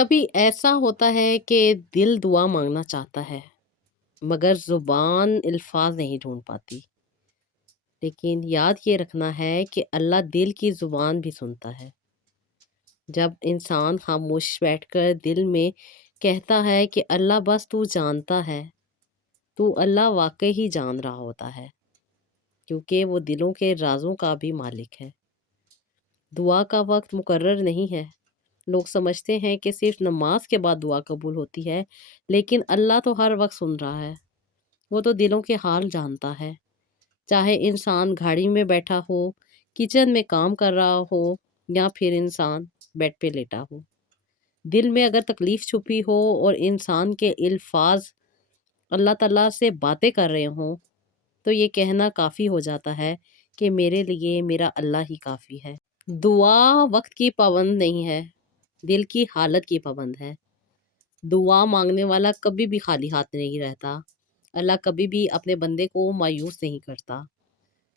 کبھی ایسا ہوتا ہے کہ دل دعا مانگنا چاہتا ہے مگر زبان الفاظ نہیں ڈھونڈ پاتی، لیکن یاد یہ رکھنا ہے کہ اللہ دل کی زبان بھی سنتا ہے۔ جب انسان خاموش بیٹھ کر دل میں کہتا ہے کہ اللہ بس تو جانتا ہے، تو اللہ واقعی ہی جان رہا ہوتا ہے، کیونکہ وہ دلوں کے رازوں کا بھی مالک ہے۔ دعا کا وقت مقرر نہیں ہے۔ لوگ سمجھتے ہیں کہ صرف نماز کے بعد دعا قبول ہوتی ہے، لیکن اللہ تو ہر وقت سن رہا ہے۔ وہ تو دلوں کے حال جانتا ہے، چاہے انسان گاڑی میں بیٹھا ہو، کچن میں کام کر رہا ہو، یا پھر انسان بیڈ پہ لیٹا ہو۔ دل میں اگر تکلیف چھپی ہو اور انسان کے الفاظ اللہ تعالیٰ سے باتیں کر رہے ہوں، تو یہ کہنا کافی ہو جاتا ہے کہ میرے لیے میرا اللہ ہی کافی ہے۔ دعا وقت کی پابند نہیں ہے، دل کی حالت کی پابند ہے۔ دعا مانگنے والا کبھی بھی خالی ہاتھ نہیں رہتا۔ اللہ کبھی بھی اپنے بندے کو مایوس نہیں کرتا۔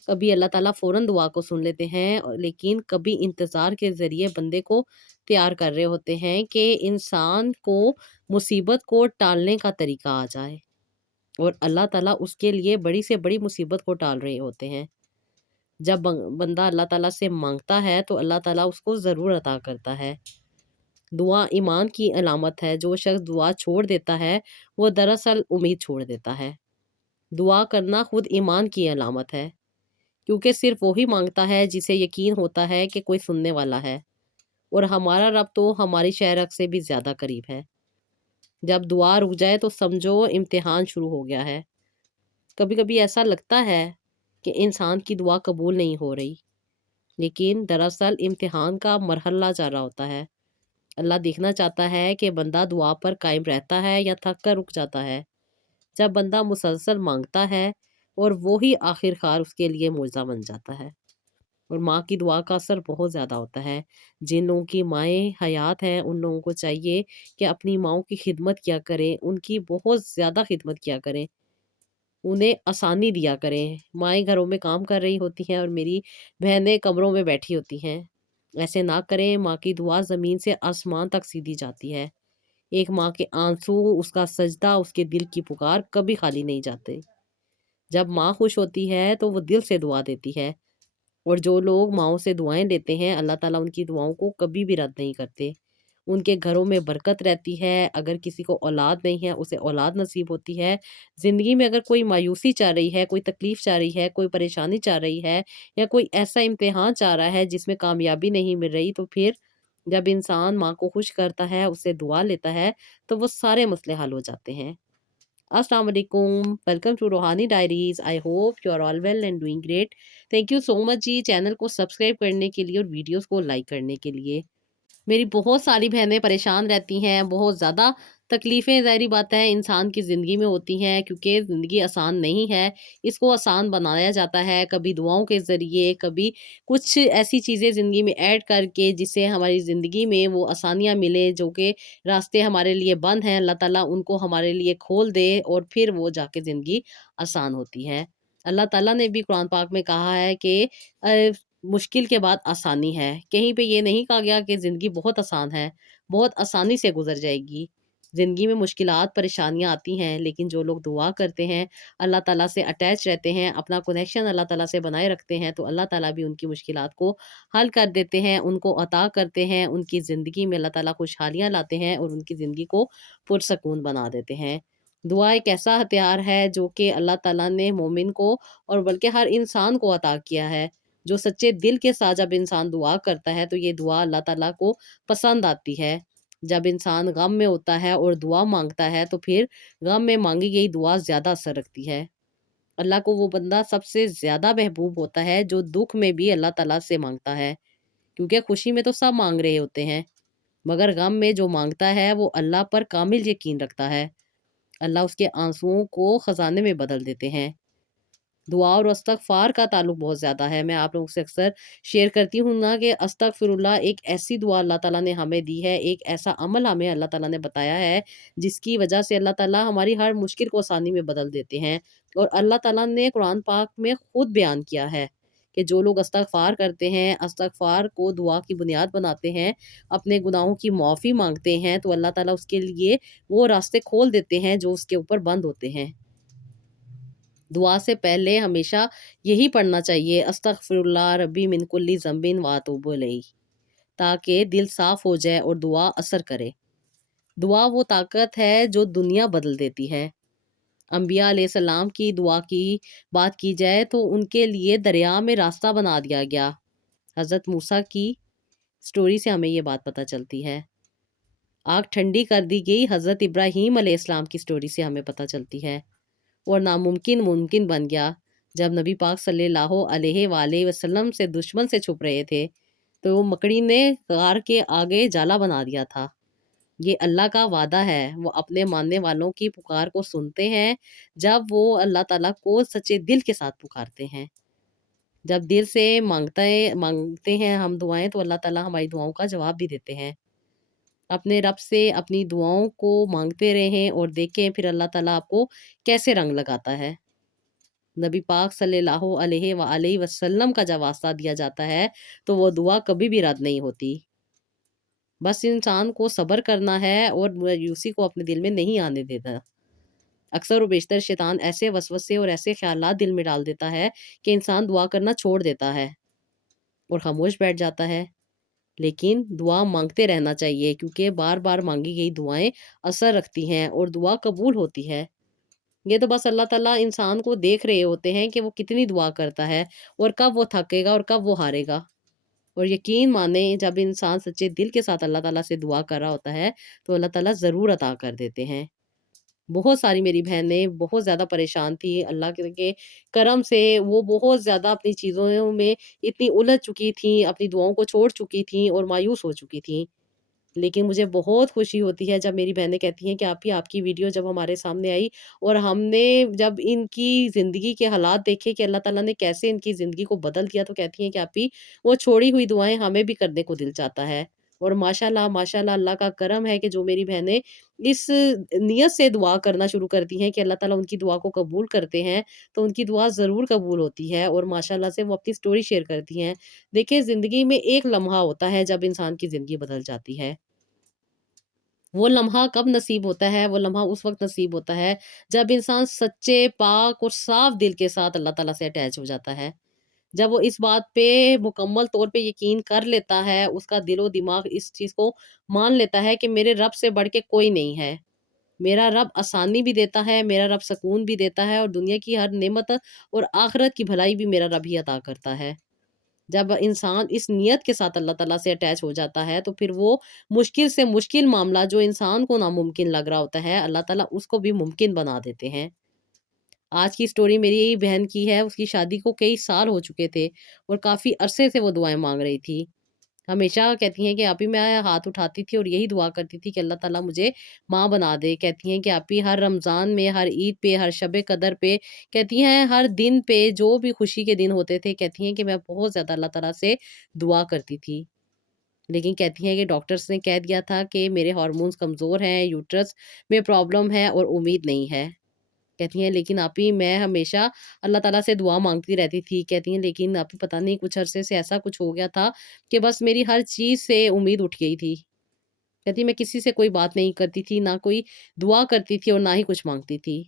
کبھی اللہ تعالیٰ فوراً دعا کو سن لیتے ہیں، لیکن کبھی انتظار کے ذریعے بندے کو تیار کر رہے ہوتے ہیں کہ انسان کو مصیبت کو ٹالنے کا طریقہ آ جائے، اور اللہ تعالیٰ اس کے لیے بڑی سے بڑی مصیبت کو ٹال رہے ہوتے ہیں۔ جب بندہ اللہ تعالیٰ سے مانگتا ہے تو اللہ تعالیٰ اس کو ضرور عطا کرتا ہے۔ دعا ایمان کی علامت ہے۔ جو شخص دعا چھوڑ دیتا ہے وہ دراصل امید چھوڑ دیتا ہے۔ دعا کرنا خود ایمان کی علامت ہے، کیونکہ صرف وہی مانگتا ہے جسے یقین ہوتا ہے کہ کوئی سننے والا ہے، اور ہمارا رب تو ہماری شہرک سے بھی زیادہ قریب ہے۔ جب دعا رک جائے تو سمجھو امتحان شروع ہو گیا ہے۔ کبھی کبھی ایسا لگتا ہے کہ انسان کی دعا قبول نہیں ہو رہی، لیکن دراصل امتحان کا مرحلہ جا رہا ہوتا ہے۔ اللہ دیکھنا چاہتا ہے کہ بندہ دعا پر قائم رہتا ہے یا تھک کر رک جاتا ہے۔ جب بندہ مسلسل مانگتا ہے، اور وہی آخر کار اس کے لیے معجزہ بن جاتا ہے۔ اور ماں کی دعا کا اثر بہت زیادہ ہوتا ہے۔ جن لوگوں کی مائیں حیات ہیں ان لوگوں کو چاہیے کہ اپنی ماؤں کی خدمت کیا کریں، ان کی بہت زیادہ خدمت کیا کریں، انہیں آسانی دیا کریں۔ مائیں گھروں میں کام کر رہی ہوتی ہیں اور میری بہنیں کمروں میں بیٹھی ہوتی ہیں، ایسے نہ کریں۔ ماں کی دعا زمین سے آسمان تک سیدھی جاتی ہے۔ ایک ماں کے آنسو، اس کا سجدہ، اس کے دل کی پکار کبھی خالی نہیں جاتے۔ جب ماں خوش ہوتی ہے تو وہ دل سے دعا دیتی ہے، اور جو لوگ ماؤں سے دعائیں لیتے ہیں اللہ تعالیٰ ان کی دعاؤں کو کبھی بھی رد نہیں کرتے۔ ان کے گھروں میں برکت رہتی ہے۔ اگر کسی کو اولاد نہیں ہے اسے اولاد نصیب ہوتی ہے۔ زندگی میں اگر کوئی مایوسی چاہ رہی ہے، کوئی تکلیف چاہ رہی ہے، کوئی پریشانی چاہ رہی ہے، یا کوئی ایسا امتحان چاہ رہا ہے جس میں کامیابی نہیں مل رہی، تو پھر جب انسان ماں کو خوش کرتا ہے، اسے دعا لیتا ہے، تو وہ سارے مسئلے حل ہو جاتے ہیں۔ السلام علیکم، welcome to Ruhani diaries. I hope you are all well and doing great. Thank you so much جی، چینل کو سبسکرائب کرنے کے لیے اور ویڈیوز کو لائک کرنے کے لیے۔ میری بہت ساری بہنیں پریشان رہتی ہیں، بہت زیادہ تکلیفیں ظاہری بات ہے انسان کی زندگی میں ہوتی ہیں، کیونکہ زندگی آسان نہیں ہے۔ اس کو آسان بنایا جاتا ہے کبھی دعاؤں کے ذریعے، کبھی کچھ ایسی چیزیں زندگی میں ایڈ کر کے جس سے ہماری زندگی میں وہ آسانیاں ملے، جو کہ راستے ہمارے لیے بند ہیں اللہ تعالیٰ ان کو ہمارے لیے کھول دے، اور پھر وہ جا کے زندگی آسان ہوتی ہے۔ اللہ تعالیٰ نے بھی قرآن پاک میں کہا ہے کہ مشکل کے بعد آسانی ہے۔ کہیں پہ یہ نہیں کہا گیا کہ زندگی بہت آسان ہے، بہت آسانی سے گزر جائے گی۔ زندگی میں مشکلات، پریشانیاں آتی ہیں، لیکن جو لوگ دعا کرتے ہیں، اللہ تعالیٰ سے اٹیچ رہتے ہیں، اپنا کنیکشن اللہ تعالیٰ سے بنائے رکھتے ہیں، تو اللہ تعالیٰ بھی ان کی مشکلات کو حل کر دیتے ہیں، ان کو عطا کرتے ہیں، ان کی زندگی میں اللہ تعالیٰ خوشحالیاں لاتے ہیں، اور ان کی زندگی کو پرسکون بنا دیتے ہیں۔ دعا ایک ایسا ہتھیار ہے جو کہ اللہ تعالیٰ نے مومن کو، اور بلکہ ہر انسان کو عطا کیا ہے۔ جو سچے دل کے ساتھ جب انسان دعا کرتا ہے تو یہ دعا اللہ تعالیٰ کو پسند آتی ہے۔ جب انسان غم میں ہوتا ہے اور دعا مانگتا ہے تو پھر غم میں مانگی گئی دعا زیادہ اثر رکھتی ہے۔ اللہ کو وہ بندہ سب سے زیادہ محبوب ہوتا ہے جو دکھ میں بھی اللہ تعالیٰ سے مانگتا ہے، کیونکہ خوشی میں تو سب مانگ رہے ہوتے ہیں، مگر غم میں جو مانگتا ہے وہ اللہ پر کامل یقین رکھتا ہے۔ اللہ اس کے آنسوؤں کو خزانے میں بدل دیتے ہیں۔ دعا اور استغفار کا تعلق بہت زیادہ ہے۔ میں آپ لوگوں سے اکثر شیئر کرتی ہوں نا کہ استغفر اللہ ایک ایسی دعا اللہ تعالیٰ نے ہمیں دی ہے، ایک ایسا عمل ہمیں اللہ تعالیٰ نے بتایا ہے جس کی وجہ سے اللہ تعالیٰ ہماری ہر مشکل کو آسانی میں بدل دیتے ہیں۔ اور اللہ تعالیٰ نے قرآن پاک میں خود بیان کیا ہے کہ جو لوگ استغفار کرتے ہیں، استغفار کو دعا کی بنیاد بناتے ہیں، اپنے گناہوں کی معافی مانگتے ہیں، تو اللہ تعالیٰ اس کے لیے وہ راستے کھول دیتے ہیں جو اس کے اوپر بند ہوتے ہیں۔ دعا سے پہلے ہمیشہ یہی پڑھنا چاہیے، استغفر اللہ ربی من کل ذنب واتوب الیہ، تاکہ دل صاف ہو جائے اور دعا اثر کرے۔ دعا وہ طاقت ہے جو دنیا بدل دیتی ہے۔ انبیاء علیہ السلام کی دعا کی بات کی جائے تو ان کے لیے دریا میں راستہ بنا دیا گیا۔ حضرت موسیٰ کی سٹوری سے ہمیں یہ بات پتہ چلتی ہے۔ آگ ٹھنڈی کر دی گئی، حضرت ابراہیم علیہ السلام کی سٹوری سے ہمیں پتہ چلتی ہے۔ اور ناممکن ممکن بن گیا، جب نبی پاک صلی اللہ علیہ وآلہ وسلم سے دشمن سے چھپ رہے تھے تو وہ مکڑی نے غار کے آگے جالا بنا دیا تھا۔ یہ اللہ کا وعدہ ہے، وہ اپنے ماننے والوں کی پکار کو سنتے ہیں جب وہ اللہ تعالیٰ کو سچے دل کے ساتھ پکارتے ہیں۔ جب دل سے مانگتے ہیں ہم دعائیں تو اللہ تعالیٰ ہماری دعاؤں کا جواب بھی دیتے ہیں۔ اپنے رب سے اپنی دعاؤں کو مانگتے رہیں اور دیکھیں پھر اللہ تعالیٰ آپ کو کیسے رنگ لگاتا ہے۔ نبی پاک صلی اللہ علیہ وآلہ وسلم کا جب واسطہ دیا جاتا ہے تو وہ دعا کبھی بھی رد نہیں ہوتی۔ بس انسان کو صبر کرنا ہے اور مایوسی کو اپنے دل میں نہیں آنے دینا۔ اکثر و بیشتر شیطان ایسے وسوسے اور ایسے خیالات دل میں ڈال دیتا ہے کہ انسان دعا کرنا چھوڑ دیتا ہے اور خاموش بیٹھ جاتا ہے۔ لیکن دعا مانگتے رہنا چاہیے، کیونکہ بار بار مانگی گئی دعائیں اثر رکھتی ہیں اور دعا قبول ہوتی ہے۔ یہ تو بس اللہ تعالیٰ انسان کو دیکھ رہے ہوتے ہیں کہ وہ کتنی دعا کرتا ہے اور کب وہ تھکے گا اور کب وہ ہارے گا۔ اور یقین مانیں، جب انسان سچے دل کے ساتھ اللہ تعالیٰ سے دعا کر رہا ہوتا ہے تو اللہ تعالیٰ ضرور عطا کر دیتے ہیں۔ بہت ساری میری بہنیں بہت زیادہ پریشان تھی، اللہ کے کرم سے وہ بہت زیادہ اپنی چیزوں میں اتنی الجھ چکی تھیں، اپنی دعاؤں کو چھوڑ چکی تھیں اور مایوس ہو چکی تھیں۔ لیکن مجھے بہت خوشی ہوتی ہے جب میری بہنیں کہتی ہیں کہ آپ کی ویڈیو جب ہمارے سامنے آئی اور ہم نے جب ان کی زندگی کے حالات دیکھے کہ اللہ تعالیٰ نے کیسے ان کی زندگی کو بدل دیا، تو کہتی ہیں کہ آپ ہی وہ چھوڑی ہوئی دعائیں ہمیں بھی کرنے کو دل چاہتا ہے۔ اور ماشاءاللہ اللہ کا کرم ہے کہ جو میری بہنیں اس نیت سے دعا کرنا شروع کرتی ہیں کہ اللہ تعالیٰ ان کی دعا کو قبول کرتے ہیں، تو ان کی دعا ضرور قبول ہوتی ہے اور ماشاءاللہ سے وہ اپنی سٹوری شیئر کرتی ہیں۔ دیکھیں، زندگی میں ایک لمحہ ہوتا ہے جب انسان کی زندگی بدل جاتی ہے۔ وہ لمحہ کب نصیب ہوتا ہے؟ وہ لمحہ اس وقت نصیب ہوتا ہے جب انسان سچے، پاک اور صاف دل کے ساتھ اللہ تعالیٰ سے اٹیچ ہو جاتا ہے۔ جب وہ اس بات پہ مکمل طور پہ یقین کر لیتا ہے، اس کا دل و دماغ اس چیز کو مان لیتا ہے کہ میرے رب سے بڑھ کے کوئی نہیں ہے۔ میرا رب آسانی بھی دیتا ہے، میرا رب سکون بھی دیتا ہے اور دنیا کی ہر نعمت اور آخرت کی بھلائی بھی میرا رب ہی عطا کرتا ہے۔ جب انسان اس نیت کے ساتھ اللہ تعالیٰ سے اٹیچ ہو جاتا ہے تو پھر وہ مشکل سے مشکل معاملہ جو انسان کو ناممکن لگ رہا ہوتا ہے، اللہ تعالیٰ اس کو بھی ممکن بنا دیتے ہیں۔ آج کی سٹوری میری بہن کی ہے، اس کی شادی کو کئی سال ہو چکے تھے اور کافی عرصے سے وہ دعائیں مانگ رہی تھی۔ ہمیشہ کہتی ہیں کہ آپ ہی میں ہاتھ اٹھاتی تھی اور یہی دعا کرتی تھی کہ اللہ تعالیٰ مجھے ماں بنا دے۔ کہتی ہیں کہ آپ ہی ہر رمضان میں، ہر عید پہ، ہر شب قدر پہ، کہتی ہیں ہر دن پہ جو بھی خوشی کے دن ہوتے تھے، کہتی ہیں کہ میں بہت زیادہ اللہ تعالیٰ سے دعا کرتی تھی۔ لیکن کہتی ہیں کہ ڈاکٹرز نے کہہ دیا تھا کہ میرے ہارمونز کمزور ہیں، یوٹرس میں پرابلم ہے اور امید نہیں ہے۔ کہتی ہیں لیکن آپ ہی میں ہمیشہ اللہ تعالیٰ سے دعا مانگتی رہتی تھی۔ کہتی ہیں لیکن آپ ہی پتہ نہیں کچھ عرصے سے ایسا کچھ ہو گیا تھا کہ بس میری ہر چیز سے امید اٹھ گئی تھی۔ کہتی میں کسی سے کوئی بات نہیں کرتی تھی، نہ کوئی دعا کرتی تھی اور نہ ہی کچھ مانگتی تھی۔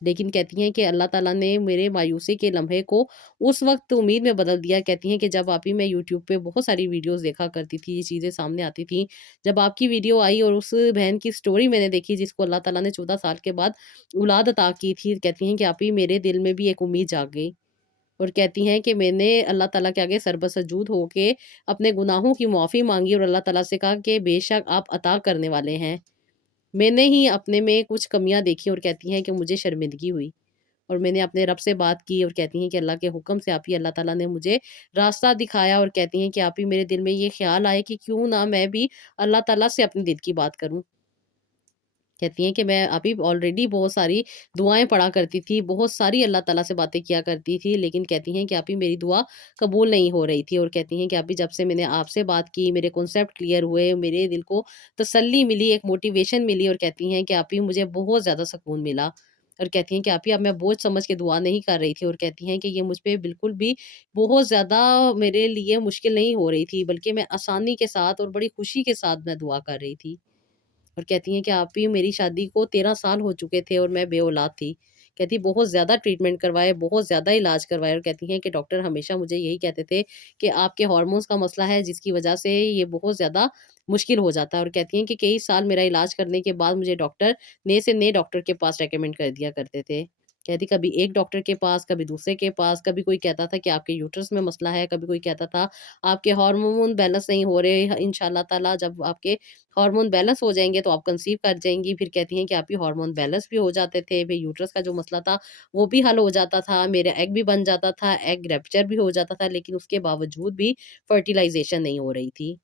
لیکن کہتی ہیں کہ اللہ تعالیٰ نے میرے مایوسی کے لمحے کو اس وقت امید میں بدل دیا۔ کہتی ہیں کہ جب آپ ہی میں یوٹیوب پہ بہت ساری ویڈیوز دیکھا کرتی تھی، یہ چیزیں سامنے آتی تھیں، جب آپ کی ویڈیو آئی اور اس بہن کی سٹوری میں نے دیکھی جس کو اللہ تعالیٰ نے 14 سال کے بعد اولاد عطا کی تھی، کہتی ہیں کہ آپ ہی میرے دل میں بھی ایک امید جاگ گئی اور کہتی ہیں کہ میں نے اللہ تعالیٰ کے آگے سربسجود ہو کے اپنے گناہوں کی معافی مانگی اور اللہ تعالیٰ سے کہا کہ بے شک آپ عطا کرنے والے ہیں۔ میں نے ہی اپنے میں کچھ کمیاں دیکھی اور کہتی ہیں کہ مجھے شرمندگی ہوئی اور میں نے اپنے رب سے بات کی اور کہتی ہیں کہ اللہ کے حکم سے آپ ہی اللہ تعالیٰ نے مجھے راستہ دکھایا اور کہتی ہیں کہ آپ ہی میرے دل میں یہ خیال آئے کہ کیوں نہ میں بھی اللہ تعالیٰ سے اپنے دل کی بات کروں۔ کہتی ہیں کہ میں ابھی آلریڈی بہت ساری دعائیں پڑھا کرتی تھی، بہت ساری اللہ تعالیٰ سے باتیں کیا کرتی تھی، لیکن کہتی ہیں کہ ابھی میری دعا قبول نہیں ہو رہی تھی اور کہتی ہیں کہ ابھی جب سے میں نے آپ سے بات کی، میرے کنسیپٹ کلیئر ہوئے، میرے دل کو تسلی ملی، ایک موٹیویشن ملی اور کہتی ہیں کہ ابھی مجھے بہت زیادہ سکون ملا اور کہتی ہیں کہ آپی اب میں بوجھ سمجھ کے دعا نہیں کر رہی تھی، اور کہتی ہیں کہ یہ مجھ پہ بالکل بھی بہت زیادہ میرے لیے مشکل نہیں ہو رہی تھی، بلکہ میں آسانی کے ساتھ اور بڑی خوشی کے ساتھ میں دعا کر رہی تھی۔ اور کہتی ہیں کہ آپی میری شادی کو 13 سال ہو چکے تھے اور میں بے اولاد تھی۔ کہتی بہت زیادہ ٹریٹمنٹ کروائے، بہت زیادہ علاج کروائے، اور کہتی ہیں کہ ڈاکٹر ہمیشہ مجھے یہی کہتے تھے کہ آپ کے ہارمونز کا مسئلہ ہے، جس کی وجہ سے یہ بہت زیادہ مشکل ہو جاتا ہے۔ اور کہتی ہیں کہ کئی سال میرا علاج کرنے کے بعد مجھے ڈاکٹر نئے سے نئے ڈاکٹر کے پاس ریکمینڈ کر دیا کرتے تھے۔ کہتی کبھی ایک ڈاکٹر کے پاس، کبھی دوسرے کے پاس، کبھی کوئی کہتا تھا کہ آپ کے یوٹرس میں مسئلہ ہے، کبھی کوئی کہتا تھا آپ کے ہارمون بیلنس نہیں ہو رہے، انشاءاللہ تعالیٰ جب آپ کے ہارمون بیلنس ہو جائیں گے تو آپ کنسیو کر جائیں گی۔ پھر کہتی ہیں کہ آپ کی ہارمون بیلنس بھی ہو جاتے تھے، پھر یوٹرس کا جو مسئلہ تھا وہ بھی حل ہو جاتا تھا، میرا ایگ بھی بن جاتا تھا، ایگ ریپچر بھی ہو جاتا تھا، لیکن اس کے باوجود بھی فرٹیلائزیشن نہیں ہو رہی تھی۔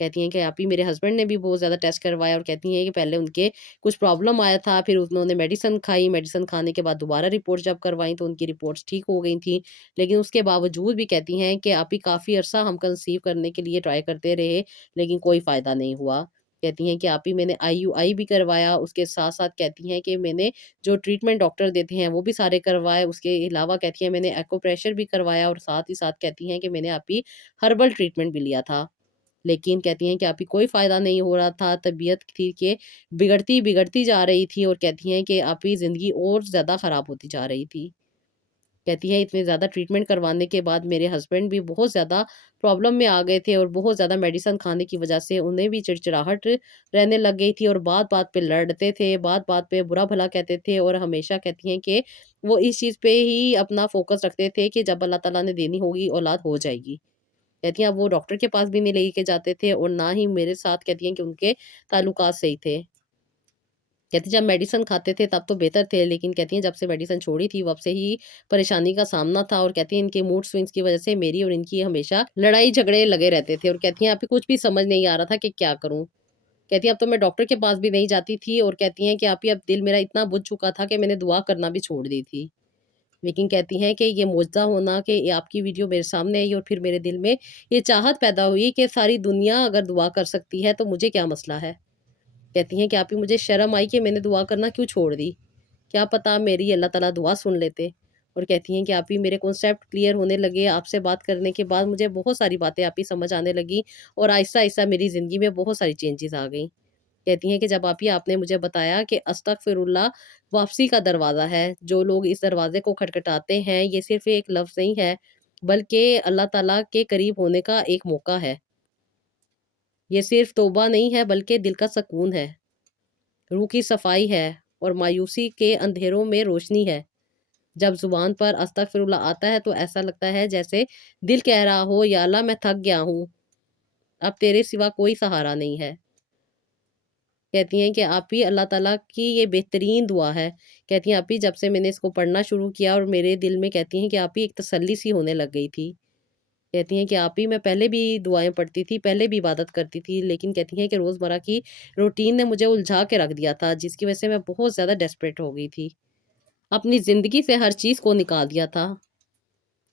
کہتی ہیں کہ آپ ہی میرے ہسبینڈ نے بھی بہت زیادہ ٹیسٹ کروایا، اور کہتی ہیں کہ پہلے ان کے کچھ پرابلم آیا تھا، پھر انہوں نے میڈیسن کھائی، میڈیسن کھانے کے بعد دوبارہ رپورٹ جب کروائیں تو ان کی رپورٹس ٹھیک ہو گئی تھیں، لیکن اس کے باوجود بھی کہتی ہیں کہ آپ ہی کافی عرصہ ہم کنسیو کرنے کے لیے ٹرائی کرتے رہے، لیکن کوئی فائدہ نہیں ہوا۔ کہتی ہیں کہ آپ ہی میں نے IUI بھی کروایا، اس کے ساتھ ساتھ کہتی ہیں کہ میں نے جو ٹریٹمنٹ ڈاکٹر دیتے ہیں وہ بھی سارے کروائے، اس کے علاوہ کہتی ہیں میں نے ایکو پریشر بھی کروایا، اور ساتھ ہی ساتھ کہتی ہیں کہ میں نے آپ ہی ہربل ٹریٹمنٹ بھی لیا تھا، لیکن کہتی ہیں کہ آپ کی کوئی فائدہ نہیں ہو رہا تھا، طبیعت تھی کہ بگڑتی بگڑتی جا رہی تھی، اور کہتی ہیں کہ آپ کی زندگی اور زیادہ خراب ہوتی جا رہی تھی۔ کہتی ہیں اتنے زیادہ ٹریٹمنٹ کروانے کے بعد میرے ہسبینڈ بھی بہت زیادہ پرابلم میں آ گئے تھے، اور بہت زیادہ میڈیسن کھانے کی وجہ سے انہیں بھی چڑچڑاہٹ رہنے لگ گئی تھی، اور بات بات پہ لڑتے تھے، بات بات پہ برا بھلا کہتے تھے، اور ہمیشہ کہتی ہیں کہ وہ اس چیز پہ ہی اپنا فوکس رکھتے تھے کہ جب اللہ تعالیٰ نے دینی ہوگی اولاد ہو جائے گی۔ کہتی ہیں اب وہ ڈاکٹر کے پاس بھی نہیں لے کے جاتے تھے، اور نہ ہی میرے ساتھ کہتی ہیں کہ ان کے تعلقات صحیح تھے۔ کہتی جب میڈیسن کھاتے تھے تب تو بہتر تھے، لیکن کہتی ہیں جب سے میڈیسن چھوڑی تھی وب سے ہی پریشانی کا سامنا تھا، اور کہتی ہیں ان کے موڈ سوئنگز کی وجہ سے میری اور ان کی ہمیشہ لڑائی جھگڑے لگے رہتے تھے، اور کہتی ہیں آپ کچھ بھی سمجھ نہیں آ رہا تھا کہ کیا کروں۔ کہتی ہیں اب تو میں ڈاکٹر کے پاس بھی نہیں جاتی تھی، اور کہتی ہیں کہ آپ ہی اب دل میرا اتنا بجھ چکا تھا کہ میں نے دعا کرنا بھی چھوڑ دی تھی، لیکن کہتی ہیں کہ یہ معجزہ ہونا کہ یہ آپ کی ویڈیو میرے سامنے آئی، اور پھر میرے دل میں یہ چاہت پیدا ہوئی کہ ساری دنیا اگر دعا کر سکتی ہے تو مجھے کیا مسئلہ ہے۔ کہتی ہیں کہ آپ ہی مجھے شرم آئی کہ میں نے دعا کرنا کیوں چھوڑ دی، کیا پتا میری اللہ تعالیٰ دعا سن لیتے۔ اور کہتی ہیں کہ آپ ہی میرے کنسیپٹ کلیئر ہونے لگے، آپ سے بات کرنے کے بعد مجھے بہت ساری باتیں آپ ہی سمجھ آنے لگی، اور آہستہ آہستہ میری زندگی میں بہت ساری چینجز آ گئیں۔ کہتی ہیں کہ جب آپ نے مجھے بتایا کہ استغفر اللہ واپسی کا دروازہ ہے، جو لوگ اس دروازے کو کھٹکھٹاتے ہیں یہ صرف ایک لفظ نہیں ہے، بلکہ اللہ تعالیٰ کے قریب ہونے کا ایک موقع ہے، یہ صرف توبہ نہیں ہے بلکہ دل کا سکون ہے، روح کی صفائی ہے، اور مایوسی کے اندھیروں میں روشنی ہے۔ جب زبان پر استغفر اللہ آتا ہے تو ایسا لگتا ہے جیسے دل کہہ رہا ہو یا اللہ میں تھک گیا ہوں، اب تیرے سوا کوئی سہارا نہیں ہے۔ کہتی ہیں کہ آپ ہی اللہ تعالیٰ کی یہ بہترین دعا ہے۔ کہتی ہیں آپ ہی جب سے میں نے اس کو پڑھنا شروع کیا اور میرے دل میں کہتی ہیں کہ آپ ہی ایک تسلی سی ہونے لگ گئی تھی۔ کہتی ہیں کہ آپ ہی میں پہلے بھی دعائیں پڑھتی تھی، پہلے بھی عبادت کرتی تھی، لیکن کہتی ہیں کہ روزمرہ کی روٹین نے مجھے الجھا کے رکھ دیا تھا، جس کی وجہ سے میں بہت زیادہ ڈیسپریٹ ہو گئی تھی، اپنی زندگی سے ہر چیز کو نکال دیا تھا۔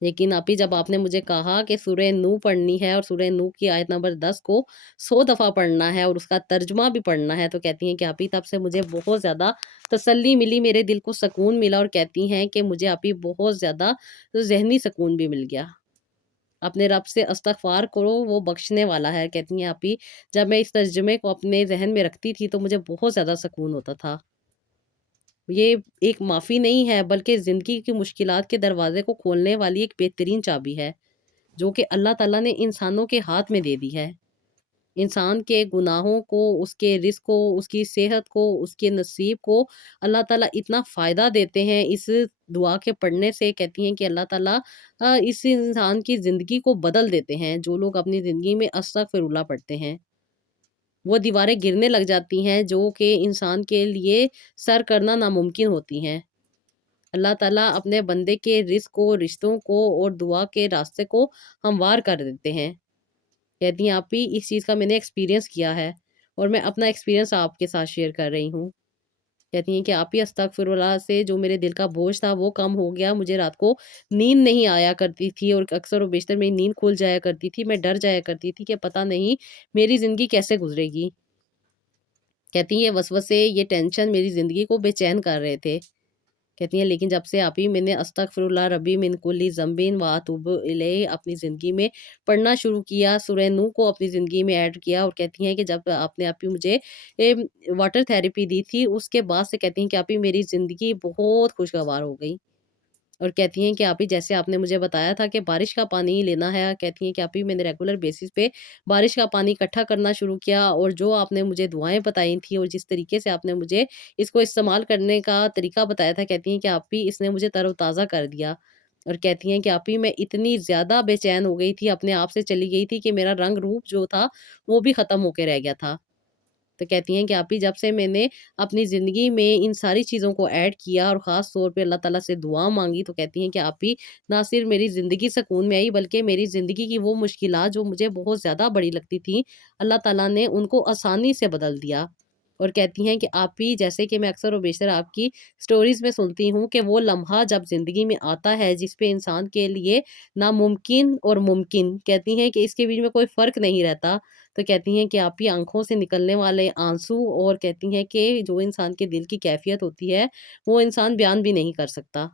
لیکن آپ ہی جب آپ نے مجھے کہا کہ سورہ نو پڑھنی ہے، اور سورہ نو کی آیت نمبر 10 کو 100 دفعہ پڑھنا ہے، اور اس کا ترجمہ بھی پڑھنا ہے، تو کہتی ہیں کہ آپ ہی تب سے مجھے بہت زیادہ تسلی ملی، میرے دل کو سکون ملا، اور کہتی ہیں کہ مجھے آپ ہی بہت زیادہ ذہنی سکون بھی مل گیا۔ اپنے رب سے استغفار کرو، وہ بخشنے والا ہے۔ کہتی ہیں آپ ہی جب میں اس ترجمے کو اپنے ذہن میں رکھتی تھی تو مجھے بہت زیادہ سکون ہوتا تھا۔ یہ ایک معافی نہیں ہے بلکہ زندگی کی مشکلات کے دروازے کو کھولنے والی ایک بہترین چابی ہے، جو کہ اللہ تعالیٰ نے انسانوں کے ہاتھ میں دے دی ہے۔ انسان کے گناہوں کو، اس کے رزق کو، اس کی صحت کو، اس کے نصیب کو اللہ تعالیٰ اتنا فائدہ دیتے ہیں اس دعا کے پڑھنے سے۔ کہتی ہیں کہ اللہ تعالیٰ اس انسان کی زندگی کو بدل دیتے ہیں۔ جو لوگ اپنی زندگی میں استغفر اللہ پڑھتے ہیں وہ دیواریں گرنے لگ جاتی ہیں جو کہ انسان کے لیے سر کرنا ناممکن ہوتی ہیں۔ اللہ تعالیٰ اپنے بندے کے رزق کو، رشتوں کو اور دعا کے راستے کو ہموار کر دیتے ہیں۔ کہتی ہیں آپ ہی اس چیز کا میں نے ایکسپیرینس کیا ہے، اور میں اپنا ایکسپیرینس آپ کے ساتھ شیئر کر رہی ہوں۔ کہتی ہیں کہ آپ ہی استغفر اللہ سے جو میرے دل کا بوجھ تھا وہ کم ہو گیا، مجھے رات کو نیند نہیں آیا کرتی تھی، اور اکثر و بیشتر میری نیند کھل جایا کرتی تھی، میں ڈر جایا کرتی تھی کہ پتہ نہیں میری زندگی کیسے گزرے گی۔ کہتی ہیں یہ وسوسے، یہ ٹینشن میری زندگی کو بے چین کر رہے تھے۔ کہتی ہیں لیکن جب سے آپ ہی میں نے استغفراللہ ربی من کلی ذنبin و اتوب الیہ اپنی زندگی میں پڑھنا شروع کیا، سورہ نوح کو اپنی زندگی میں ایڈ کیا، اور کہتی ہیں کہ جب آپ نے آپ ہی مجھے واٹر تھراپی دی تھی، اس کے بعد سے کہتی ہیں کہ آپ ہی میری زندگی بہت خوشگوار ہو گئی۔ اور کہتی ہیں کہ آپ ہی جیسے آپ نے مجھے بتایا تھا کہ بارش کا پانی ہی لینا ہے، کہتی ہیں کہ آپ ہی میں نے ریگولر بیسس پہ بارش کا پانی اکٹھا کرنا شروع کیا، اور جو آپ نے مجھے دعائیں بتائی تھیں اور جس طریقے سے آپ نے مجھے اس کو استعمال کرنے کا طریقہ بتایا تھا، کہتی ہیں کہ آپ ہی اس نے مجھے تر و تازہ کر دیا۔ اور کہتی ہیں کہ آپ ہی میں اتنی زیادہ بے چین ہو گئی تھی، اپنے آپ سے چلی گئی تھی کہ میرا رنگ روپ جو تھا وہ بھی ختم ہو کے رہ گیا تھا۔ تو کہتی ہیں کہ آپ ہی جب سے میں نے اپنی زندگی میں ان ساری چیزوں کو ایڈ کیا اور خاص طور پہ اللہ تعالیٰ سے دعا مانگی، تو کہتی ہیں کہ آپ ہی نہ صرف میری زندگی سکون میں آئی، بلکہ میری زندگی کی وہ مشکلات جو مجھے بہت زیادہ بڑی لگتی تھیں، اللہ تعالیٰ نے ان کو آسانی سے بدل دیا۔ اور کہتی ہیں کہ آپ ہی جیسے کہ میں اکثر و بیشتر آپ کی سٹوریز میں سنتی ہوں کہ وہ لمحہ جب زندگی میں آتا ہے جس پہ انسان کے لیے ناممکن اور ممکن، کہتی ہیں کہ اس کے بیچ میں کوئی فرق نہیں رہتا، تو کہتی ہیں کہ آپ ہی آنکھوں سے نکلنے والے آنسو، اور کہتی ہیں کہ جو انسان کے دل کی کیفیت ہوتی ہے وہ انسان بیان بھی نہیں کر سکتا۔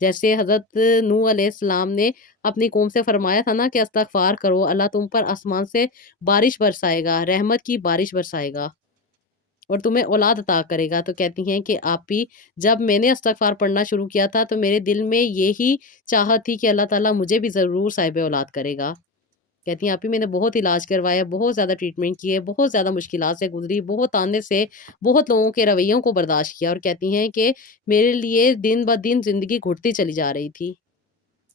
جیسے حضرت نوح علیہ السلام نے اپنی قوم سے فرمایا تھا نا کہ استغفار کرو، اللہ تم پر آسمان سے بارش برسائے گا، رحمت کی بارش برسائے گا اور تمہیں اولاد عطا کرے گا۔ تو کہتی ہیں کہ آپ ہی جب میں نے استغفار پڑھنا شروع کیا تھا تو میرے دل میں یہی چاہت تھی کہ اللہ تعالیٰ مجھے بھی ضرور صاحب اولاد کرے گا۔ کہتی ہیں آپ ہی میں نے بہت علاج کروایا، بہت زیادہ ٹریٹمنٹ کیے، بہت زیادہ مشکلات سے گزری، بہت آنے سے، بہت لوگوں کے رویوں کو برداشت کیا، اور کہتی ہیں کہ میرے لیے دن بہ دن زندگی گھٹتی چلی جا رہی تھی۔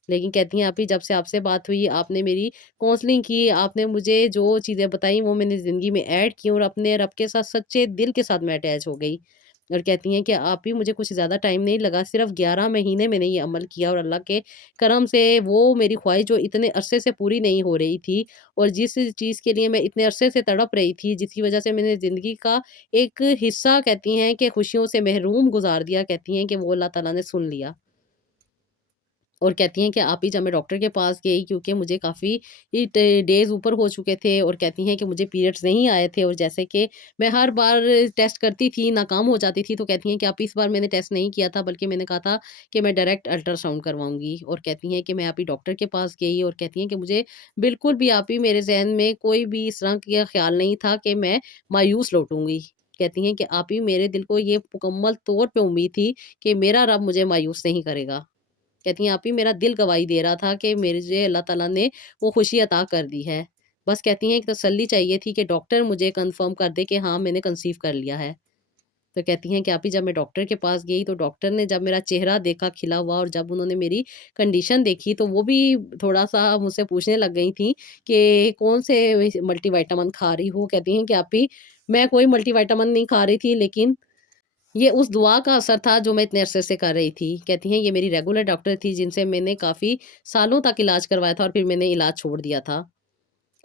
لیکن کہتی ہیں آپ ہی جب سے آپ سے بات ہوئی، آپ نے میری کونسلنگ کی، آپ نے مجھے جو چیزیں بتائیں وہ میں نے زندگی میں ایڈ کی، اور اپنے رب کے ساتھ سچے دل کے ساتھ میں اٹیچ ہو گئی۔ اور کہتی ہیں کہ آپ ہی مجھے کچھ زیادہ ٹائم نہیں لگا، صرف 11 مہینے میں نے یہ عمل کیا، اور اللہ کے کرم سے وہ میری خواہش جو اتنے عرصے سے پوری نہیں ہو رہی تھی، اور جس چیز کے لیے میں اتنے عرصے سے تڑپ رہی تھی، جس کی وجہ سے میں نے زندگی کا ایک حصہ کہتی ہیں کہ خوشیوں سے محروم گزار دیا، کہتی ہیں کہ وہ اللہ تعالیٰ نے سن لیا۔ اور کہتی ہیں کہ آپ ہی جب میں ڈاکٹر کے پاس گئی، کیونکہ مجھے کافی ڈیز اوپر ہو چکے تھے، اور کہتی ہیں کہ مجھے پیریڈز نہیں آئے تھے، اور جیسے کہ میں ہر بار ٹیسٹ کرتی تھی ناکام ہو جاتی تھی، تو کہتی ہیں کہ آپ اس بار میں نے ٹیسٹ نہیں کیا تھا، بلکہ میں نے کہا تھا کہ میں ڈائریکٹ الٹرا ساؤنڈ کرواؤں گی۔ اور کہتی ہیں کہ میں آپ ہی ڈاکٹر کے پاس گئی، اور کہتی ہیں کہ مجھے بالکل بھی آپ ہی میرے ذہن میں کوئی بھی اس طرح کا خیال نہیں تھا کہ میں مایوس لوٹوں گی۔ کہتی ہیں کہ آپ ہی میرے دل کو یہ مکمل طور پہ امید تھی کہ میرا رب مجھے مایوس نہیں کرے گا۔ کہتی ہیں آپ ہی میرا دل گواہی دے رہا تھا کہ میرے اللہ تعالیٰ نے وہ خوشی عطا کر دی ہے۔ بس کہتی ہیں ایک تسلی چاہیے تھی کہ ڈاکٹر مجھے کنفرم کر دے کہ ہاں میں نے کنسیو کر لیا ہے۔ تو کہتی ہیں کہ آپ ہی جب میں ڈاکٹر کے پاس گئی تو ڈاکٹر نے جب میرا چہرہ دیکھا کھلا ہوا، اور جب انہوں نے میری کنڈیشن دیکھی تو وہ بھی تھوڑا سا مجھ سے پوچھنے لگ گئی تھیں کہ کون سے ملٹی وائٹامن کھا رہی ہو۔ کہتی ہیں کہ آپ ہی میں کوئی ملٹی وائٹامن نہیں کھا رہی تھی، لیکن یہ اس دعا کا اثر تھا جو میں اتنے عرصے سے کر رہی تھی۔ کہتی ہیں یہ میری ریگولر ڈاکٹر تھی جن سے میں نے کافی سالوں تک علاج کروایا تھا، اور پھر میں نے علاج چھوڑ دیا تھا۔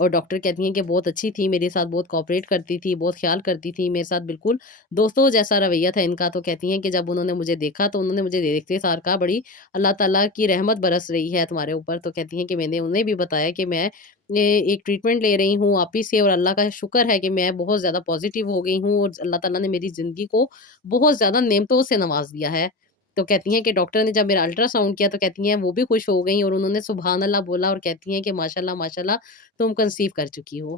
اور ڈاکٹر کہتی ہیں کہ بہت اچھی تھی، میرے ساتھ بہت کوآپریٹ کرتی تھی، بہت خیال کرتی تھی، میرے ساتھ بالکل دوستوں جیسا رویہ تھا ان کا۔ تو کہتی ہیں کہ جب انہوں نے مجھے دیکھا تو انہوں نے مجھے دیکھتے سار کہا بڑی اللہ تعالیٰ کی رحمت برس رہی ہے تمہارے اوپر۔ تو کہتی ہیں کہ میں نے انہیں بھی بتایا کہ میں ایک ٹریٹمنٹ لے رہی ہوں آپ ہی سے، اور اللہ کا شکر ہے کہ میں بہت زیادہ پازیٹیو ہو گئی ہوں، اور اللہ تعالیٰ نے میری زندگی کو بہت زیادہ نعمتوں سے نواز دیا ہے۔ تو کہتی ہیں کہ ڈاکٹر نے جب میرا الٹرا ساؤنڈ کیا تو کہتی ہیں وہ بھی خوش ہو گئیں، اور انہوں نے سبحان اللہ بولا، اور کہتی ہیں کہ ماشاءاللہ ماشاءاللہ تم کنسیو کر چکی ہو۔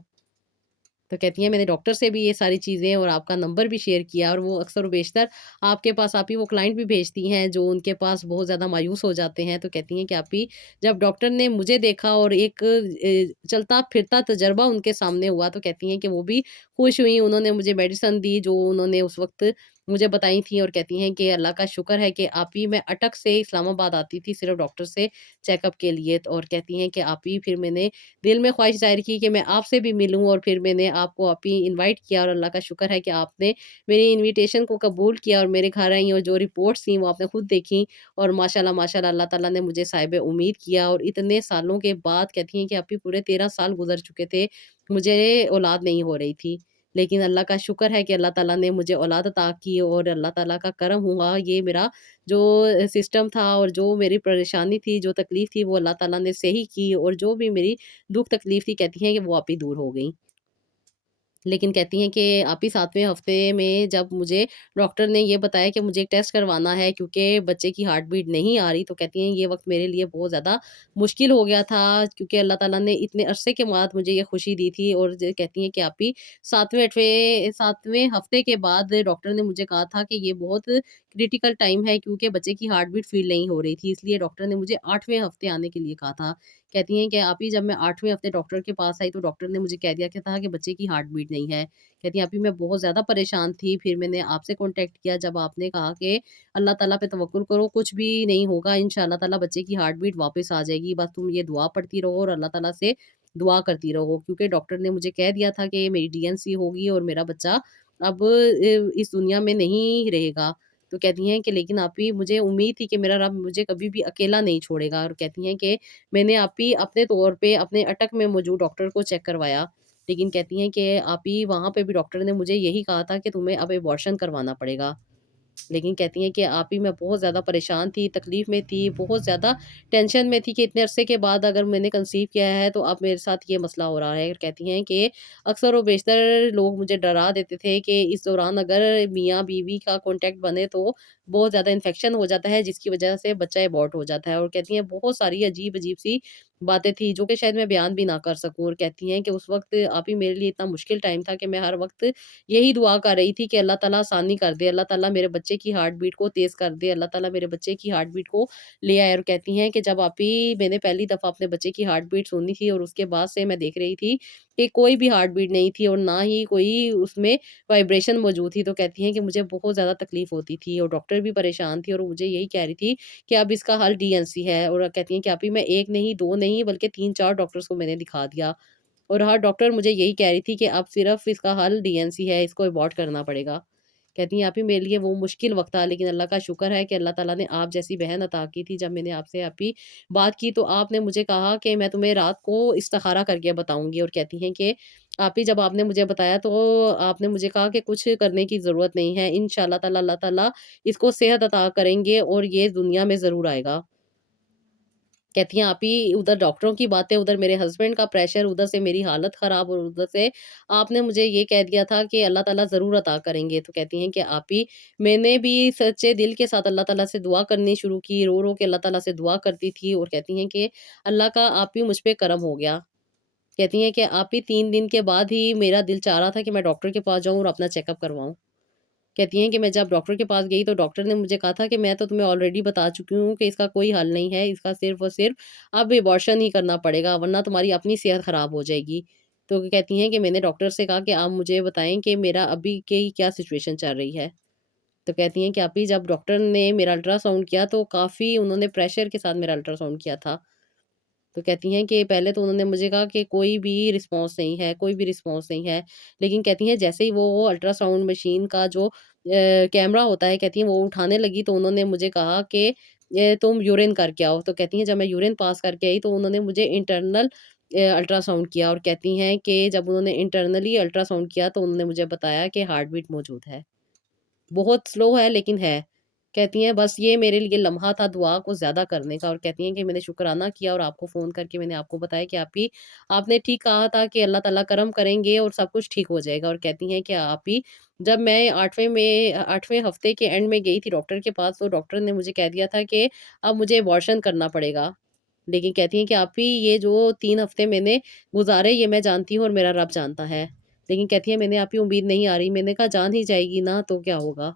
تو کہتی ہیں میں نے ڈاکٹر سے بھی یہ ساری چیزیں اور آپ کا نمبر بھی شیئر کیا، اور وہ اکثر و بیشتر آپ کے پاس آپ ہی وہ کلائنٹ بھی بھیجتی ہیں جو ان کے پاس بہت زیادہ مایوس ہو جاتے ہیں۔ تو کہتی ہیں کہ آپ ہی جب ڈاکٹر نے مجھے دیکھا اور ایک چلتا پھرتا تجربہ ان کے سامنے ہوا، تو کہتی ہیں کہ وہ بھی خوش ہوئی، انہوں نے مجھے میڈیسن دی جو انہوں نے اس وقت مجھے بتائی تھیں، اور کہتی ہیں کہ اللہ کا شکر ہے کہ آپ ہی میں اٹک سے اسلام آباد آتی تھی صرف ڈاکٹر سے چیک اپ کے لیے، اور کہتی ہیں کہ آپ ہی پھر میں نے دل میں خواہش ظاہر کی کہ میں آپ سے بھی ملوں، اور پھر میں نے آپ کو آپ ہی انوائٹ کیا، اور اللہ کا شکر ہے کہ آپ نے میری انویٹیشن کو قبول کیا اور میرے گھر آئیں، اور جو رپورٹس تھیں وہ آپ نے خود دیکھی، اور ماشاءاللہ ماشاءاللہ اللہ تعالیٰ نے مجھے صاحب امید کیا، اور اتنے سالوں کے بعد کہتی ہیں کہ آپ ہی پورے 13 سال گزر چکے تھے، مجھے اولاد نہیں ہو رہی تھی، لیکن اللہ کا شکر ہے کہ اللہ تعالیٰ نے مجھے اولاد عطا کی، اور اللہ تعالیٰ کا کرم ہوا، یہ میرا جو سسٹم تھا اور جو میری پریشانی تھی، جو تکلیف تھی، وہ اللہ تعالیٰ نے صحیح کی، اور جو بھی میری دکھ تکلیف تھی کہتی ہیں کہ وہ آپ ہی دور ہو گئی۔ لیکن کہتی ہیں کہ آپ ہی 7ویں ہفتے میں جب مجھے ڈاکٹر نے یہ بتایا کہ مجھے ایک ٹیسٹ کروانا ہے کیونکہ بچے کی ہارٹ بیٹ نہیں آ رہی، تو کہتی ہیں یہ وقت میرے لیے بہت زیادہ مشکل ہو گیا تھا، کیونکہ اللہ تعالیٰ نے اتنے عرصے کے بعد مجھے یہ خوشی دی تھی، اور کہتی ہیں کہ آپ ہی 7ویں ہفتے کے بعد ڈاکٹر نے مجھے کہا تھا کہ یہ بہت کریٹیکل ٹائم ہے، کیونکہ بچے کی ہارٹ بیٹ فیل نہیں ہو رہی تھی، اس لیے ڈاکٹر نے مجھے 8ویں ہفتے آنے کے لیے کہا تھا۔ کہتی ہیں کہ آپ ہی جب میں 8ویں ہفتے ڈاکٹر کے پاس آئی تو ڈاکٹر نے مجھے کہہ دیا کہ تھا کہ بچے کی ہارٹ بیٹ نہیں ہے۔ کہتی ہیں ابھی میں بہت زیادہ پریشان تھی، پھر میں نے آپ سے کانٹیکٹ کیا جب آپ نے کہا کہ اللہ تعالیٰ پہ توکل کرو، کچھ بھی نہیں ہوگا، انشاءاللہ تعالیٰ بچے کی ہارٹ بیٹ واپس آ جائے گی، بس تم یہ دعا پڑھتی رہو اور اللہ تعالیٰ سے دعا کرتی رہو، کیونکہ ڈاکٹر نے مجھے کہہ دیا تھا کہ میری ڈی این سی ہوگی اور میرا بچہ اب اس دنیا میں نہیں رہے گا۔ تو کہتی ہیں کہ لیکن آپ ہی مجھے امید تھی کہ میرا رب مجھے کبھی بھی اکیلا نہیں چھوڑے گا، اور کہتی ہیں کہ میں نے آپ ہی اپنے طور پہ اپنے اٹک میں موجود ڈاکٹر کو چیک کروایا، لیکن کہتی ہیں کہ آپ ہی وہاں پہ بھی ڈاکٹر نے مجھے یہی کہا تھا کہ تمہیں اب ایبارشن کروانا پڑے گا۔ لیکن کہتی ہیں کہ آپ ہی میں بہت زیادہ پریشان تھی، تکلیف میں تھی، بہت زیادہ ٹینشن میں تھی کہ اتنے عرصے کے بعد اگر میں نے کنسیو کیا ہے تو اب میرے ساتھ یہ مسئلہ ہو رہا ہے۔ اور کہتی ہیں کہ اکثر و بیشتر لوگ مجھے ڈرا دیتے تھے کہ اس دوران اگر میاں بیوی کا کانٹیکٹ بنے تو بہت زیادہ انفیکشن ہو جاتا ہے، جس کی وجہ سے بچہ ابورٹ ہو جاتا ہے، اور کہتی ہیں بہت ساری عجیب عجیب سی باتیں تھی جو کہ شاید میں بیان بھی نہ کر سکوں، اور کہتی ہیں کہ اس وقت آپ ہی میرے لیے اتنا مشکل ٹائم تھا کہ میں ہر وقت یہی دعا کر رہی تھی کہ اللہ تعالیٰ آسانی کر دے، اللہ تعالیٰ میرے بچے کی ہارٹ بیٹ کو تیز کر دے، اللہ تعالیٰ میرے بچے کی ہارٹ بیٹ کو لے آئے۔ اور کہتی ہیں کہ جب آپ ہی میں نے پہلی دفعہ اپنے بچے کی ہارٹ بیٹ سنی تھی اور اس کے بعد سے میں دیکھ رہی تھی کہ کوئی بھی ہارٹ بیٹ نہیں تھی اور نہ ہی کوئی اس میں وائبریشن موجود تھی، تو کہتی ہیں کہ مجھے بہت زیادہ تکلیف ہوتی تھی اور ڈاکٹر بھی پریشان تھی اور وہ مجھے یہی کہہ رہی تھی کہ اب اس کا حل ڈی این سی ہے، اور کہتی ہیں کہ آپ ہی میں ایک نہیں دو نہیں بلکہ 3 4 ڈاکٹرز کو میں نے دکھا دیا، اور ہر ڈاکٹر مجھے یہی کہہ رہی تھی کہ اب صرف اس کا حل ڈی این سی ہے، اس کو ابورٹ کرنا پڑے گا۔ کہتی ہیں آپ ہی میرے لیے وہ مشکل وقت تھا، لیکن اللہ کا شکر ہے کہ اللہ تعالیٰ نے آپ جیسی بہن عطا کی تھی۔ جب میں نے آپ سے آپ ہی بات کی تو آپ نے مجھے کہا کہ میں تمہیں رات کو استخارہ کر کے بتاؤں گی، اور کہتی ہیں کہ آپ ہی جب آپ نے مجھے بتایا تو آپ نے مجھے کہا کہ کچھ کرنے کی ضرورت نہیں ہے، انشاءاللہ تعالیٰ اللہ تعالیٰ اس کو صحت عطا کریں گے اور یہ دنیا میں ضرور آئے گا۔ کہتی ہیں آپ ہی ادھر ڈاکٹروں کی باتیں، ادھر میرے ہسبینڈ کا پریشر، ادھر سے میری حالت خراب، اور ادھر سے آپ نے مجھے یہ کہہ دیا تھا کہ اللہ تعالیٰ ضرور عطا کریں گے۔ تو کہتی ہیں کہ آپ ہی میں نے بھی سچے دل کے ساتھ اللہ تعالیٰ سے دعا کرنی شروع کی، رو رو کے اللہ تعالیٰ سے دعا کرتی تھی، اور کہتی ہیں کہ اللہ کا آپ ہی مجھ پہ کرم ہو گیا۔ کہتی ہیں کہ آپ ہی 3 دن کے بعد ہی میرا دل چاہ رہا تھا کہ میں ڈاکٹر کے پاس جاؤں اور اپنا چیک اپ کرواؤں۔ کہتی ہیں کہ میں جب ڈاکٹر کے پاس گئی تو ڈاکٹر نے مجھے کہا تھا کہ میں تو تمہیں آلریڈی بتا چکی ہوں کہ اس کا کوئی حل نہیں ہے، اس کا صرف اور صرف اب ایبارشن ہی کرنا پڑے گا ورنہ تمہاری اپنی صحت خراب ہو جائے گی۔ تو کہتی ہیں کہ میں نے ڈاکٹر سے کہا کہ آپ مجھے بتائیں کہ میرا ابھی کی کیا سچویشن چل رہی ہے۔ تو کہتی ہیں کہ ابھی جب ڈاکٹر نے میرا الٹرا ساؤنڈ کیا تو کافی انہوں نے پریشر کے ساتھ میرا الٹرا ساؤنڈ کیا تھا۔ تو کہتی ہیں کہ پہلے تو انہوں نے مجھے کہا کہ کوئی بھی رسپانس نہیں ہے، کوئی بھی رسپانس نہیں ہے، لیکن کہتی ہیں جیسے ہی وہ الٹرا ساؤنڈ مشین کا جو کیمرہ ہوتا ہے، کہتی ہیں وہ اٹھانے لگی تو انہوں نے مجھے کہا کہ تم یورین کر کے آؤ۔ تو کہتی ہیں جب میں یورین پاس کر کے آئی تو انہوں نے مجھے انٹرنل الٹرا ساؤنڈ کیا، اور کہتی ہیں کہ جب انہوں نے انٹرنلی الٹرا ساؤنڈ کیا تو انہوں نے مجھے بتایا کہ ہارٹ بیٹ موجود ہے، بہت سلو ہے لیکن ہے۔ کہتی ہیں بس یہ میرے لیے لمحہ تھا دعا کو زیادہ کرنے کا، اور کہتی ہیں کہ میں نے شکرانہ کیا اور آپ کو فون کر کے میں نے آپ کو بتایا کہ آپ نے ٹھیک کہا تھا کہ اللہ تعالیٰ کرم کریں گے اور سب کچھ ٹھیک ہو جائے گا۔ اور کہتی ہیں کہ آپ ہی جب میں 8ویں ہفتے کے اینڈ میں گئی تھی ڈاکٹر کے پاس تو ڈاکٹر نے مجھے کہہ دیا تھا کہ اب مجھے ایبارشن کرنا پڑے گا، لیکن کہتی ہیں کہ آپ ہی یہ جو 3 ہفتے میں نے گزارے یہ میں جانتی ہوں اور میرا رب جانتا ہے، لیکن کہتی ہیں میں نے آپ ہی امید نہیں آ رہی، میں نے کہا جان ہی جائے گی نا تو کیا ہوگا۔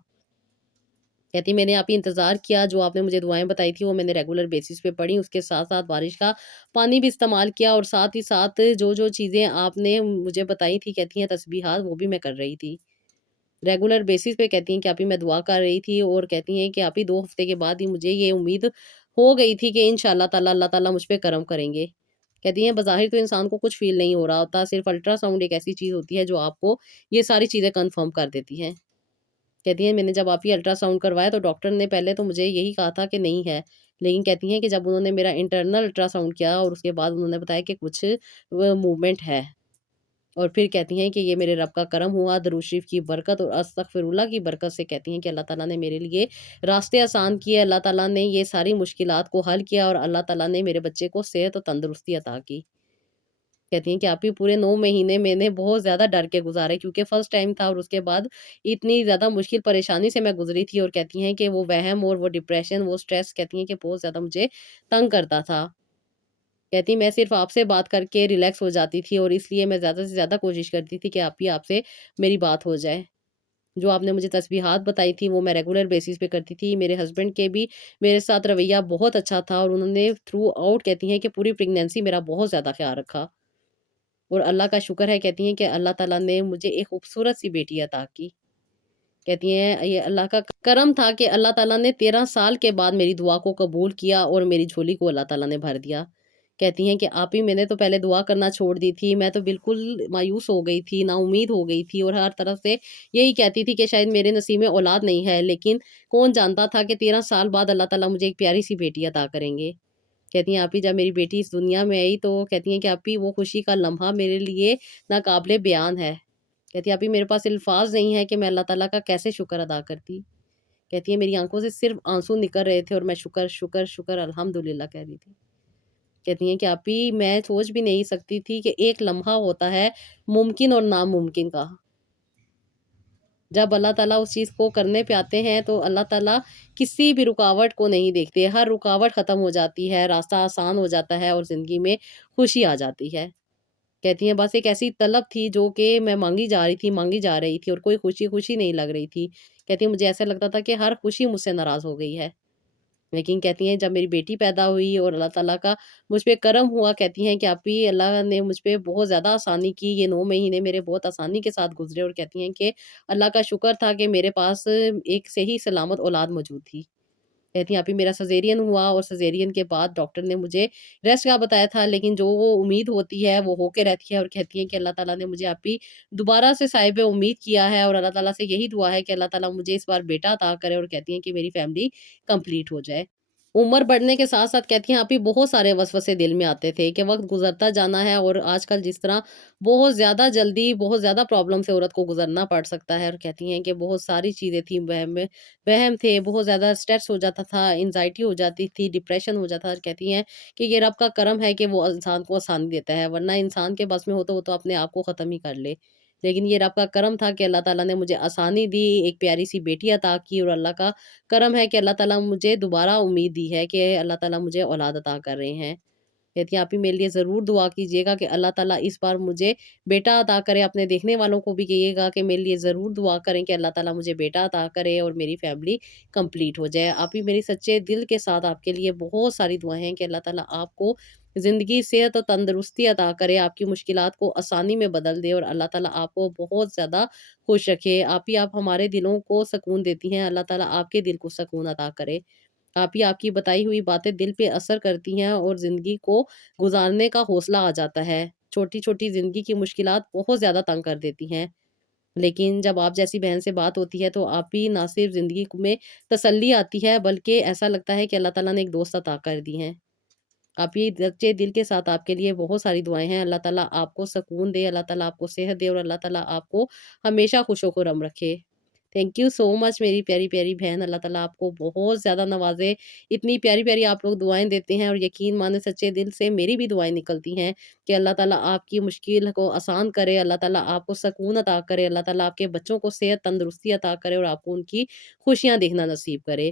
کہتی میں نے آپ ہی انتظار کیا، جو آپ نے مجھے دعائیں بتائی تھی وہ میں نے ریگولر بیسس پہ پڑھی، اس کے ساتھ ساتھ بارش کا پانی بھی استعمال کیا، اور ساتھ ہی ساتھ جو جو چیزیں آپ نے مجھے بتائی تھی کہتی ہیں تسبیحات وہ بھی میں کر رہی تھی ریگولر بیسس پہ۔ کہتی ہیں کہ آپ ہی میں دعا کر رہی تھی، اور کہتی ہیں کہ آپ ہی 2 ہفتے کے بعد ہی مجھے یہ امید ہو گئی تھی کہ انشاءاللہ تعالیٰ اللہ تعالیٰ مجھ پہ کرم کریں گے۔ کہتی ہیں بظاہر تو انسان کو کچھ فیل نہیں ہو رہا ہوتا، صرف الٹرا ساؤنڈ ایک ایسی چیز ہوتی ہے جو آپ کو یہ ساری چیزیں کنفرم کر دیتی ہیں۔ کہتی ہیں میں نے جب آپ ہی الٹرا ساؤنڈ کروایا تو ڈاکٹر نے پہلے تو مجھے یہی کہا تھا کہ نہیں ہے، لیکن کہتی ہیں کہ جب انہوں نے میرا انٹرنل الٹرا ساؤنڈ کیا اور اس کے بعد انہوں نے بتایا کہ کچھ موومنٹ ہے، اور پھر کہتی ہیں کہ یہ میرے رب کا کرم ہوا، درود شریف کی برکت اور استغفر اللہ کی برکت سے، کہتی ہیں کہ اللہ تعالیٰ نے میرے لیے راستے آسان کیے، اللہ تعالیٰ نے یہ ساری مشکلات کو حل کیا، اور اللہ تعالیٰ نے میرے بچے کو صحت و تندرستی عطا کی۔ کہتی ہیں کہ آپ ہی پورے 9 مہینے میں نے بہت زیادہ ڈر کے گزارے، کیونکہ فرسٹ ٹائم تھا اور اس کے بعد اتنی زیادہ مشکل پریشانی سے میں گزری تھی، اور کہتی ہیں کہ وہ وہم اور وہ ڈپریشن، وہ اسٹریس کہتی ہیں کہ بہت زیادہ مجھے تنگ کرتا تھا۔ کہتی میں صرف آپ سے بات کر کے ریلیکس ہو جاتی تھی، اور اس لیے میں زیادہ سے زیادہ کوشش کرتی تھی کہ آپ سے میری بات ہو جائے۔ جو آپ نے مجھے تسبیحات بتائی تھی وہ میں ریگولر بیسس پہ کرتی تھی۔ میرے ہسبینڈ کے بھی میرے ساتھ رویہ بہت اچھا تھا، اور انہوں نے تھرو آؤٹ کہتی ہیں کہ پوری پریگنینسی میرا بہت زیادہ خیال رکھا، اور اللہ کا شکر ہے کہتی ہیں کہ اللہ تعالیٰ نے مجھے ایک خوبصورت سی بیٹی عطا کی۔ کہتی ہیں یہ اللہ کا کرم تھا کہ اللہ تعالیٰ نے 13 سال کے بعد میری دعا کو قبول کیا، اور میری جھولی کو اللہ تعالیٰ نے بھر دیا۔ کہتی ہیں کہ آپ ہی میں نے تو پہلے دعا کرنا چھوڑ دی تھی، میں تو بالکل مایوس ہو گئی تھی، نا امید ہو گئی تھی، اور ہر طرف سے یہی کہتی تھی کہ شاید میرے نصیب میں اولاد نہیں ہے، لیکن کون جانتا تھا کہ 13 سال بعد اللہ تعالیٰ مجھے ایک پیاری سی بیٹی عطا کریں گے۔ کہتی ہیں آپ ہی جب میری بیٹی اس دنیا میں آئی تو کہتی ہیں کہ آپ ہی وہ خوشی کا لمحہ میرے لیے ناقابل بیان ہے۔ کہتی ہیں آپ ہی میرے پاس الفاظ نہیں ہے کہ میں اللہ تعالیٰ کا کیسے شکر ادا کرتی۔ کہتی ہے میری آنکھوں سے صرف آنسو نکل رہے تھے، اور میں شکر شکر شکر الحمدللہ کہہ رہی تھی۔ کہتی ہیں کہ آپ ہی میں سوچ بھی نہیں سکتی تھی کہ ایک لمحہ ہوتا ہے ممکن اور ناممکن کا۔ جب اللہ تعالیٰ اس چیز کو کرنے پہ آتے ہیں تو اللہ تعالیٰ کسی بھی رکاوٹ کو نہیں دیکھتے، ہر رکاوٹ ختم ہو جاتی ہے، راستہ آسان ہو جاتا ہے، اور زندگی میں خوشی آ جاتی ہے۔ کہتی ہیں بس ایک ایسی طلب تھی جو کہ میں مانگی جا رہی تھی، مانگی جا رہی تھی، اور کوئی خوشی خوشی نہیں لگ رہی تھی۔ کہتی ہیں مجھے ایسا لگتا تھا کہ ہر خوشی مجھ سے ناراض ہو گئی ہے، لیکن کہتی ہیں جب میری بیٹی پیدا ہوئی اور اللہ تعالیٰ کا مجھ پہ کرم ہوا، کہتی ہیں کہ آپ ہی اللہ نے مجھ پہ بہت زیادہ آسانی کی، یہ 9 مہینے میرے بہت آسانی کے ساتھ گزرے، اور کہتی ہیں کہ اللہ کا شکر تھا کہ میرے پاس ایک صحیح سلامت اولاد موجود تھی۔ کہتی ہیں آپ ہی میرا سزیرین ہوا، اور سزیرین کے بعد ڈاکٹر نے مجھے ریسٹ کا بتایا تھا، لیکن جو وہ امید ہوتی ہے وہ ہو کے رہتی ہے، اور کہتی ہیں کہ اللہ تعالیٰ نے مجھے آپ ہی دوبارہ سے صاحب امید کیا ہے، اور اللہ تعالیٰ سے یہی دعا ہے کہ اللہ تعالیٰ مجھے اس بار بیٹا عطا کرے، اور کہتی ہیں کہ میری فیملی کمپلیٹ ہو جائے۔ عمر بڑھنے کے ساتھ ساتھ کہتی ہیں آپ ہی بہت سارے وسوسے دل میں آتے تھے کہ وقت گزرتا جانا ہے، اور آج کل جس طرح بہت زیادہ جلدی بہت زیادہ پرابلم سے عورت کو گزرنا پڑ سکتا ہے، اور کہتی ہیں کہ بہت ساری چیزیں تھیں وہم تھے، بہت زیادہ اسٹریس ہو جاتا تھا، انزائٹی ہو جاتی تھی، ڈپریشن ہو جاتا تھا۔ کہتی ہیں کہ یہ رب کا کرم ہے کہ وہ انسان کو آسانی دیتا ہے، ورنہ انسان کے بس میں ہو تو وہ تو اپنے آپ کو ختم ہی کر لے، لیکن یہ رب کا کرم تھا کہ اللہ تعالیٰ نے مجھے آسانی دی، ایک پیاری سی بیٹی عطا کی، اور اللہ کا کرم ہے کہ اللہ تعالیٰ مجھے دوبارہ امید دی ہے کہ اللہ تعالیٰ مجھے اولاد عطا کر رہے ہیں۔ کہتی ہیں آپ ہی میرے لیے ضرور دعا کیجیے گا کہ اللہ تعالیٰ اس بار مجھے بیٹا عطا کرے، اپنے دیکھنے والوں کو بھی کہیے گا کہ میرے لیے ضرور دعا کریں کہ اللہ تعالیٰ مجھے بیٹا عطا کرے اور میری فیملی کمپلیٹ ہو جائے۔ آپ ہی میری سچے دل کے ساتھ آپ کے لیے بہت ساری دعائیں ہیں کہ اللہ تعالیٰ آپ کو زندگی صحت اور تندرستی عطا کرے، آپ کی مشکلات کو آسانی میں بدل دے، اور اللہ تعالیٰ آپ کو بہت زیادہ خوش رکھے۔ آپ ہمارے دلوں کو سکون دیتی ہیں، اللہ تعالیٰ آپ کے دل کو سکون عطا کرے۔ آپ کی بتائی ہوئی باتیں دل پہ اثر کرتی ہیں، اور زندگی کو گزارنے کا حوصلہ آ جاتا ہے۔ چھوٹی چھوٹی زندگی کی مشکلات بہت زیادہ تنگ کر دیتی ہیں، لیکن جب آپ جیسی بہن سے بات ہوتی ہے تو آپ ہی نہ صرف زندگی میں تسلی آتی ہے، بلکہ ایسا لگتا ہے کہ اللہ تعالیٰ نے ایک دوست عطا کر دی ہیں۔ آپ یہ سچے دل کے ساتھ آپ کے لیے بہت ساری دعائیں ہیں۔ اللہ تعالیٰ آپ کو سکون دے، اللہ تعالیٰ آپ کو صحت دے، اور اللہ تعالیٰ آپ کو ہمیشہ خوش و خرم رکھے۔ تھینک یو سو مچ میری پیاری پیاری بہن، اللہ تعالیٰ آپ کو بہت زیادہ نوازے۔ اتنی پیاری پیاری آپ لوگ دعائیں دیتے ہیں، اور یقین مانے سچے دل سے میری بھی دعائیں نکلتی ہیں کہ اللہ تعالیٰ آپ کی مشکل کو آسان کرے، اللہ تعالیٰ آپ کو سکون عطا کرے، اللہ تعالیٰ آپ کے بچوں کو صحت تندرستی عطا کرے، اور آپ کو ان کی خوشیاں دیکھنا نصیب کرے۔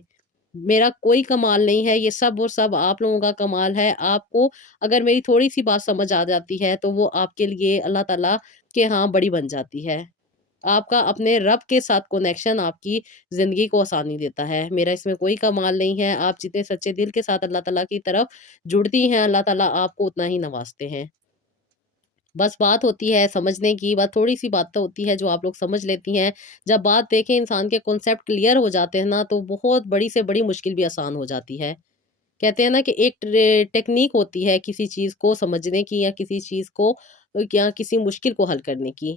میرا کوئی کمال نہیں ہے، یہ سب اور سب آپ لوگوں کا کمال ہے۔ آپ کو اگر میری تھوڑی سی بات سمجھ آ جاتی ہے تو وہ آپ کے لیے اللہ تعالیٰ کے ہاں بڑی بن جاتی ہے۔ آپ کا اپنے رب کے ساتھ کنیکشن آپ کی زندگی کو آسانی دیتا ہے۔ میرا اس میں کوئی کمال نہیں ہے، آپ جتنے سچے دل کے ساتھ اللہ تعالیٰ کی طرف جڑتی ہیں، اللہ تعالیٰ آپ کو اتنا ہی نوازتے ہیں۔ بس بات ہوتی ہے سمجھنے کی، بات تھوڑی سی بات تو ہوتی ہے جو آپ لوگ سمجھ لیتی ہیں۔ جب بات دیکھیں انسان کے کنسیپٹ کلیئر ہو جاتے ہیں نا، تو بہت بڑی سے بڑی مشکل بھی آسان ہو جاتی ہے۔ کہتے ہیں نا کہ ایک ٹیکنیک ہوتی ہے کسی چیز کو سمجھنے کی، یا کسی چیز کو یا کسی مشکل کو حل کرنے کی،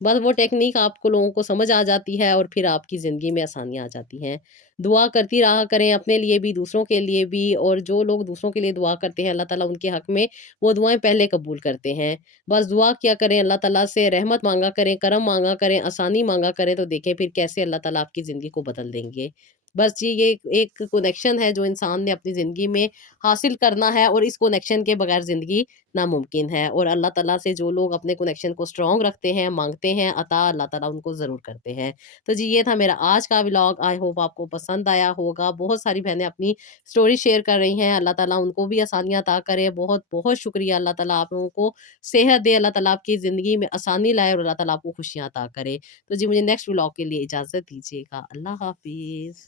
بس وہ ٹیکنیک آپ کو لوگوں کو سمجھ آ جاتی ہے، اور پھر آپ کی زندگی میں آسانیاں آ جاتی ہیں۔ دعا کرتی رہا کریں اپنے لیے بھی، دوسروں کے لیے بھی، اور جو لوگ دوسروں کے لیے دعا کرتے ہیں اللہ تعالیٰ ان کے حق میں وہ دعائیں پہلے قبول کرتے ہیں۔ بس دعا کیا کریں، اللہ تعالیٰ سے رحمت مانگا کریں، کرم مانگا کریں، آسانی مانگا کریں، تو دیکھیں پھر کیسے اللہ تعالیٰ آپ کی زندگی کو بدل دیں گے۔ بس جی یہ ایک کنیکشن ہے جو انسان نے اپنی زندگی میں حاصل کرنا ہے، اور اس کنیکشن کے بغیر زندگی ناممکن ہے، اور اللہ تعالیٰ سے جو لوگ اپنے کنیکشن کو اسٹرانگ رکھتے ہیں، مانگتے ہیں عطا، اللہ تعالیٰ ان کو ضرور کرتے ہیں۔ تو جی یہ تھا میرا آج کا ولاگ، آئی ہوپ آپ کو پسند آیا ہوگا۔ بہت ساری بہنیں اپنی اسٹوری شیئر کر رہی ہیں، اللہ تعالیٰ ان کو بھی آسانیاں عطا کرے۔ بہت بہت شکریہ، اللہ تعالیٰ آپ لوگوں کو صحت دے، اللہ تعالیٰ آپ کی زندگی میں آسانی لائے، اور اللہ تعالیٰ آپ کو خوشیاں عطا کرے۔ تو جی مجھے نیکسٹ ولاگ کے لیے اجازت دیجیے گا، اللہ حافظ۔